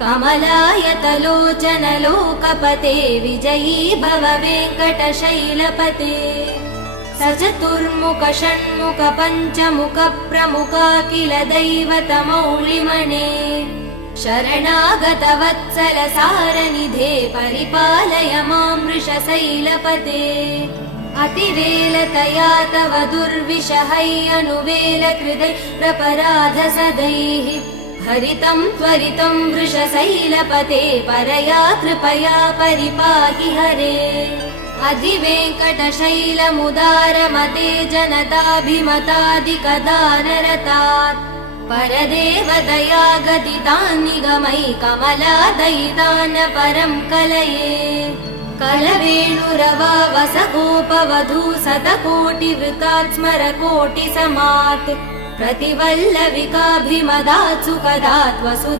कमलायतलोचन लोकपते विजयी भव वेङ्कटशैलपते सचतुर्मुख षण्मुख पञ्चमुख प्रमुखाखिल दैवतमौलिमणे शरणागत वत्सल सारनिधे परिपालय मां वृषशैलपते अतिवेलतया तव दुर्विषहै अनुवेल कृदै प्रपराध सदैः हरितं त्वरितं वृषशैलपते परया कृपया परिपाहि हरे अधिवेङ्कटशैलमुदारमते जनताभिमतादिकदानरतात् परदेवदया गदितान् निगमै कमलादयितान् परं कलये कलवेणुरवा वसगोपवधू शतकोटिवृतात् स्मरकोटिसमात् प्रतिवल्लविकाभिमदात् सुखदात् वसु